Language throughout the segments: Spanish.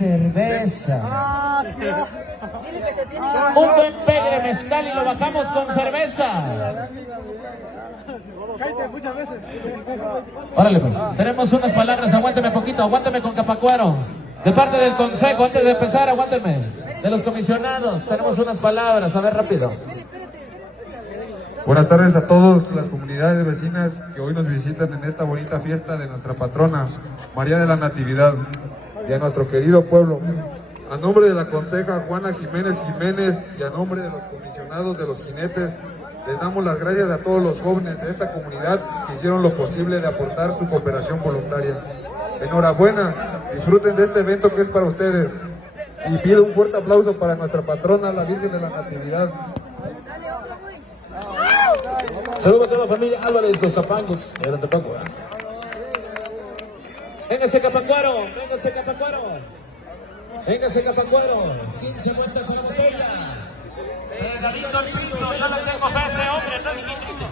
cerveza. Un buen pegue de mezcal y lo bajamos con cerveza. Órale, pues. Tenemos unas palabras, aguánteme poquito, aguánteme con Capacuaro. De parte del consejo, antes de empezar, aguánteme. De los comisionados, tenemos unas palabras, a ver rápido. Buenas tardes a todas las comunidades vecinas que hoy nos visitan en esta bonita fiesta de nuestra patrona, María de la Natividad, y a nuestro querido pueblo. A nombre de la conseja Juana Jiménez Jiménez y a nombre de los comisionados de los jinetes, les damos las gracias a todos los jóvenes de esta comunidad que hicieron lo posible de aportar su cooperación voluntaria. Enhorabuena, disfruten de este evento que es para ustedes. Y pido un fuerte aplauso para nuestra patrona, la Virgen de la Natividad. Saludos a toda la familia Álvarez, los Zapangos, de Atapaco. Véngase Capacuaro, véngase Capacuaro. Véngase Capacuaro. 15 vueltas a la botella. Pegadito al piso, yo le tengo fe a ese hombre, no es jinete.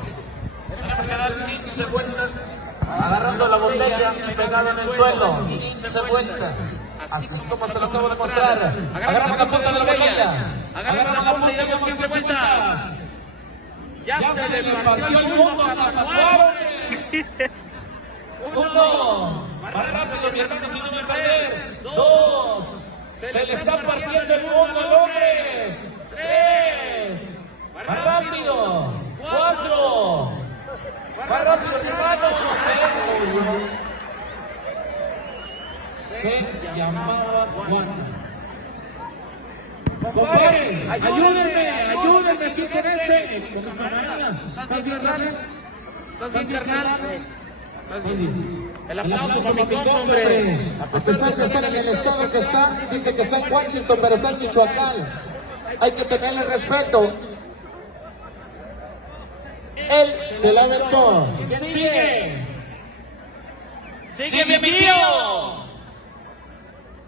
Tenemos que dar 15 vueltas agarrando la botella y pegado en el suelo. 15 vueltas. Así como se lo acabo de mostrar. Agarramos la punta de la botella. Agarramos la punta y damos 15 vueltas. Ya se le partió el mundo a Capacuaro. Uno. Más rápido, mi hermano, si no me perder. Dos. Se le está partiendo el mundo al hombre. Tres. Más rápido. Cuatro. Más rápido, mi hermano. Se llamaba Juan. Compadre, ayúdenme aquí con ese. Con mi camarada. ¿Estás bien, carnal? ¿Estás bien, carnal? El aplauso para mi compadre. A pesar de estar en el estado que está, dice que está en Washington, pero está en Michoacán. Hay que tenerle respeto. Él se la aventó. ¿Quién sigue? ¡Sigue mi tío!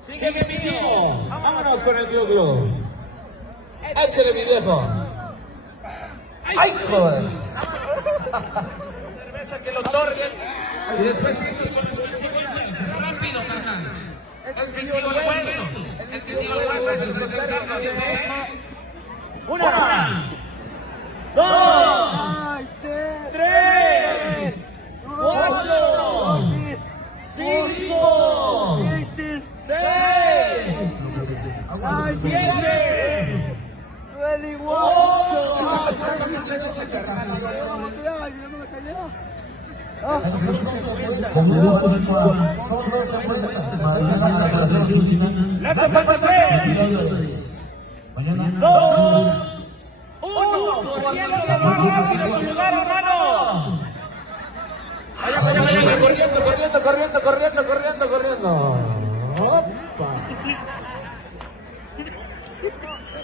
¡Sigue mi tío! Vámonos con el Glu. Échale, mi viejo. ¡Ay, joder! Cerveza que lo otorguen. Y después dices con sus vencimientos. Rápido, carnal. Es que digo el hueso. Es que digo el hueso. Se les está acercando. Una. Dos. Tres. Cuatro. Cinco. Seis. Siete. Ocho. ¡Lanza Santa Fe! ¡Dos! ¡Uno! ¡Lugar, hermano! Corriendo. ¡Opa!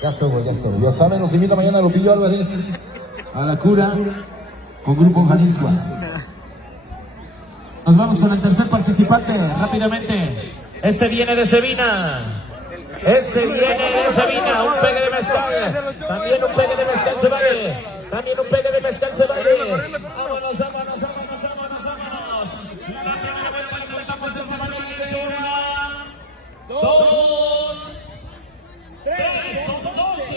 Ya estuvo. Ya saben, los invito mañana a Lupillo Álvarez a la cura con Grupo Jalisco. Nos vamos con el tercer participante, rápidamente. Este viene de Sevina. Un pegue de mezcal. También un pegue de mezcal se vale. Vámonos. La primera vuelta le contamos ese balón. Una, dos, tres, son 12.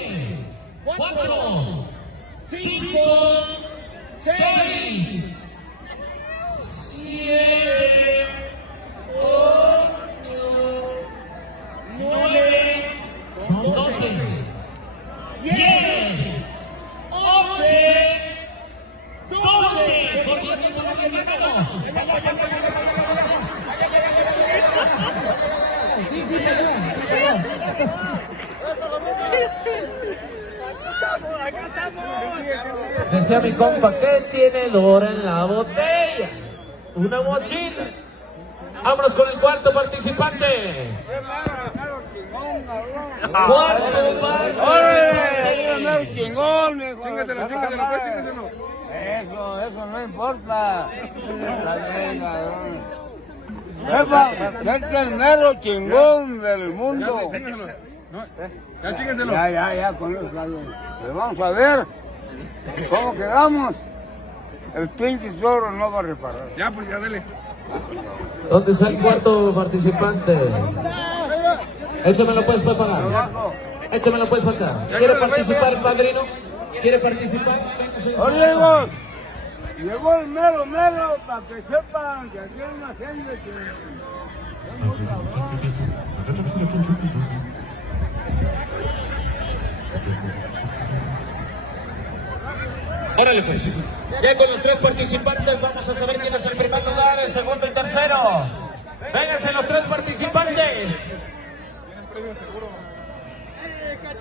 4, 5, 6. 7, 8, 9, son 12, 10, 11, 12, corriendo, decía mi compa, ¿qué tiene Dora en la botella? Una mochila. Vámonos con el cuarto participante. Eso no importa. Es el mero chingón del mundo. Ya, chíquenselo. Ya, con eso. Pero vamos a ver cómo quedamos. El pinche zorro no va a reparar. Ya, pues ya, dele. ¿Dónde está el cuarto participante? Échamelo pues para pagar. Échamelo pues para acá. ¿Quiere participar, padrino? ¿Quiere participar? Oye, hijos, llegó el mero mero para que sepan que aquí hay una gente que es muy cabrón. Órale pues. Ya con los 3 participantes vamos a saber quién es el primer lugar, el segundo y tercero. Vénganse los 3 participantes.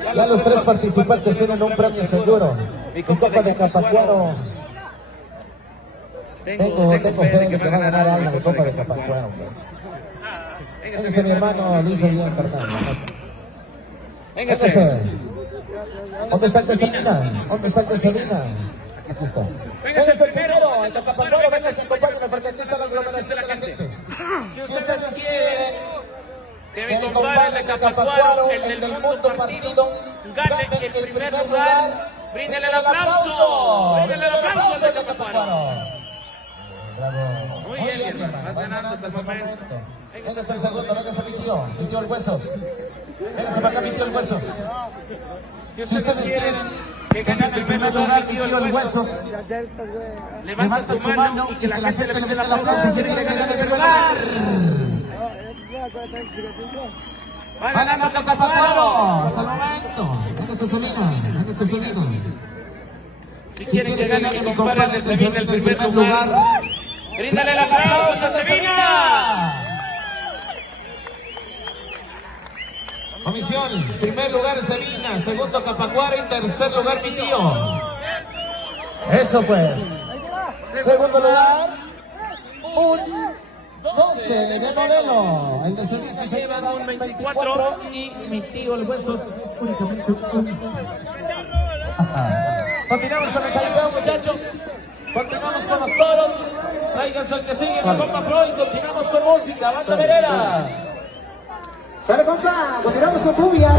Ya los 3 participantes tienen un premio seguro. Mi copa de Capacuaro. Tengo fe de que va a ganar algo mi copa de Capacuaro. Véngase mi hermano, lo hizo bien, carnal. Véngase. ¿Dónde está el de Sabina? ¿Dónde está el de Sabina? Aquí está. Véngase el primero, el de Capacuaro, véngase acompáñame porque aquí está la aglomeración de la gente. Si ustedes quieren que me comparen el de Capacuaro, el del mundo partido, gane el primer lugar, bríndenle el aplauso. Bríndenle el aplauso al de Capacuaro. Bravo. Muy bien, mi hermano. Vas ganando hasta el momento. Véngase el segundo, véngase mi tío el Huesos. Véngase para acá mi tío el Huesos. Si ustedes quieren que gane el primer lugar mi tío el Huesos, levanta tu mano y que la gente le dé el aplauso si quiere que gane el primer lugar. Va ganando Capacuaro hasta el momento. Véngase Solino. Si quieren que gane mi compadre de Sevilla el primer lugar, bríndale el aplauso a Sevilla. Comisión, primer lugar Sevilla, segundo Capacuaro y tercer lugar mi tío. Eso pues. Segundo lugar, un 12 de Modelo. El de Sevilla se lleva un 24 y mi tío el Huesos únicamente un 11. Continuamos con el jalipeo, muchachos. Continuamos con los toros. Tráiganse el que sigue, la compa Floyd. Continuamos con música, banda vereda. Sale, compa, continuamos con cumbia.